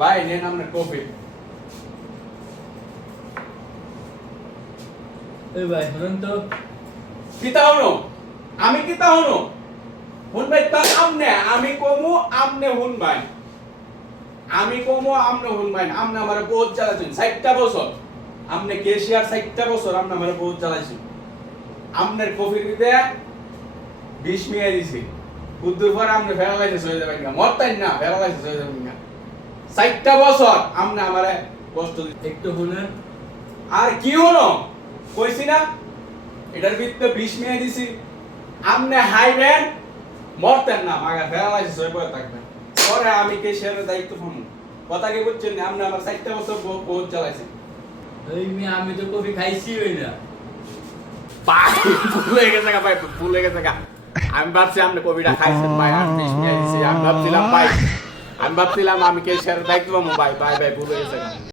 ভাই নেন আপনার কফি। এই ভাই শুনুন তো। কিতা হনো আমি কিতা হনো হুন ভাই তা আমনে আমি কমু আমনে হুন ভাই আমি কমু আমনে হুন ভাই আমনে আমারে বহুত জ্বালাইছেন 60টা বছর আমনে কেশিয়ার 60টা বছর আমনে আমারে বহুত জ্বালাইছেন আমনের কফি দিতে 20 মিয়া দিছি বুদ্ধর পর আমনে ফেরালাইছে হয়ে যাবেন না মরতাই না ফেরালাইছে হয়ে যাবেন না 60টা বছর আমনে আমারে কষ্ট দিতে একটু শুনেন। আর কি হলো কইছি না এটার ভিতরে 20 মিয়া দিছি আমনে হাইবেন মরতেন না মাগা ফেরালাইছে সই পড়ে থাকবেন পরে আমি কেশিয়ারের দায়িত্ব পাবো কথা কি বুঝছেন না আপনি আমার 60টা বছর বহুত চালাইছেন এই মেয়ে আমি তো কফি খাইছি হই না। ভাই ভুলে গেছে ভাই ভুলে গেছে আমি ভাবছি আপনি কবিটা খাইছেন ভাই আর 20 মিয়া দিছি আমি ভাবছিলাম ভাই আমি ভাবছিলাম আমি কেশিয়ারের দায়িত্ব পাবো ভাই ভাই ভাই ভুলে গেছে